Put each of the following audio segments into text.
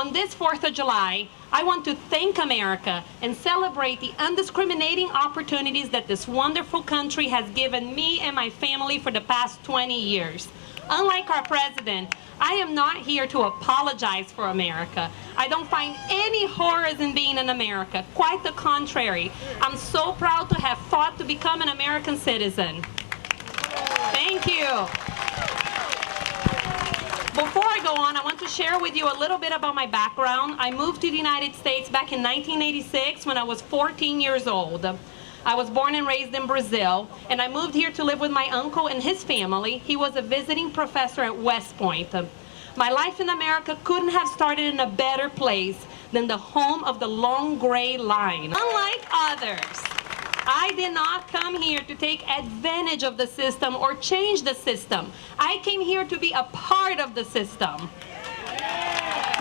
On this 4th of July, I want to thank America and celebrate the undiscriminating opportunities that this wonderful country has given me and my family for the past 20 years. Unlike our president, I am not here to apologize for America. I don't find any horrors in being an American. Quite the contrary. I'm so proud to have fought to become an American citizen. Thank you. Before I go on, I want to share with you a little bit about my background. I moved to the United States back in 1986 when I was 14 years old. I was born and raised in Brazil, and I moved here to live with my uncle and his family. He was a visiting professor at West Point. My life in America couldn't have started in a better place than the home of the long gray line. Unlike others, I did not come here to take advantage of the system or change the system. I came here to be a part of the system.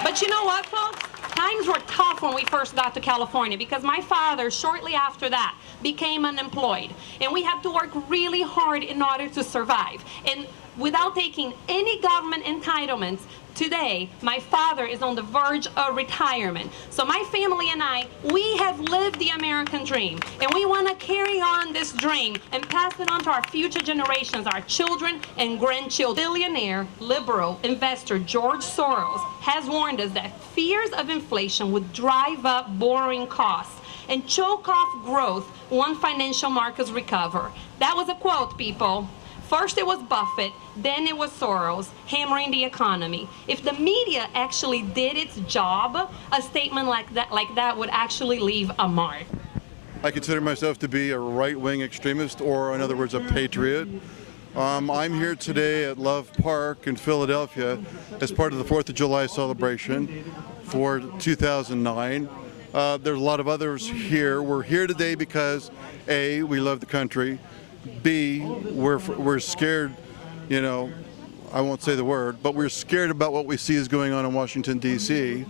But you know what, folks? Times were tough when we first got to California because my father, shortly after that, became unemployed. And we had to work really hard in order to survive. And without taking any government entitlements, today, my father is on the verge of retirement. So my family and I, we have lived the American dream. And we want to carry on this dream and pass it on to our future generations, our children and grandchildren. Billionaire, liberal investor George Soros has warned us that fears of inflation would drive up borrowing costs and choke off growth once financial markets recover. That was a quote, people. First it was Buffett, then it was Soros, hammering the economy. If the media actually did its job, a statement like that would actually leave a mark. I consider myself to be a right-wing extremist, or in other words, a patriot. I'm here today at Love Park in Philadelphia as part of the 4th of July celebration for 2009. There's a lot of others here. We're here today because A, we love the country. B, we're scared, you know, I won't say the word, but we're scared about what we see is going on in Washington, D.C.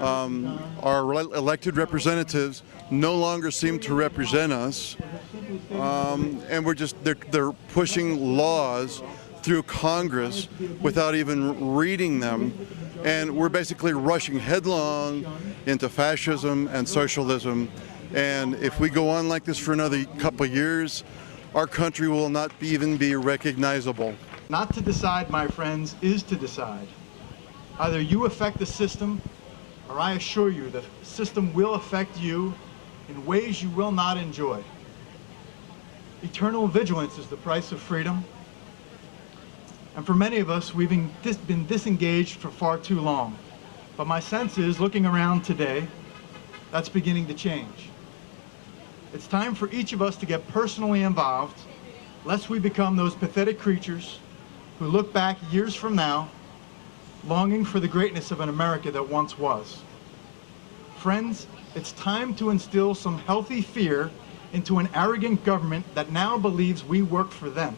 Our elected representatives no longer seem to represent us, and they're pushing laws through Congress without even reading them, and we're basically rushing headlong into fascism and socialism. And if we go on like this for another couple of years, our country will not even be recognizable. Not to decide, my friends, is to decide. Either you affect the system, or I assure you the system will affect you in ways you will not enjoy. Eternal vigilance is the price of freedom. And for many of us, we've been disengaged for far too long. But my sense is, looking around today, that's beginning to change. It's time for each of us to get personally involved, lest we become those pathetic creatures who look back years from now, longing for the greatness of an America that once was. Friends, it's time to instill some healthy fear into an arrogant government that now believes we work for them.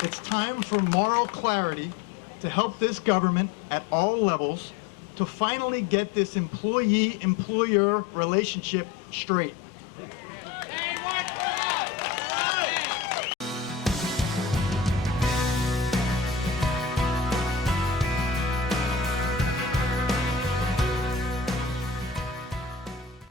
It's time for moral clarity to help this government at all levels to finally get this employee-employer relationship straight.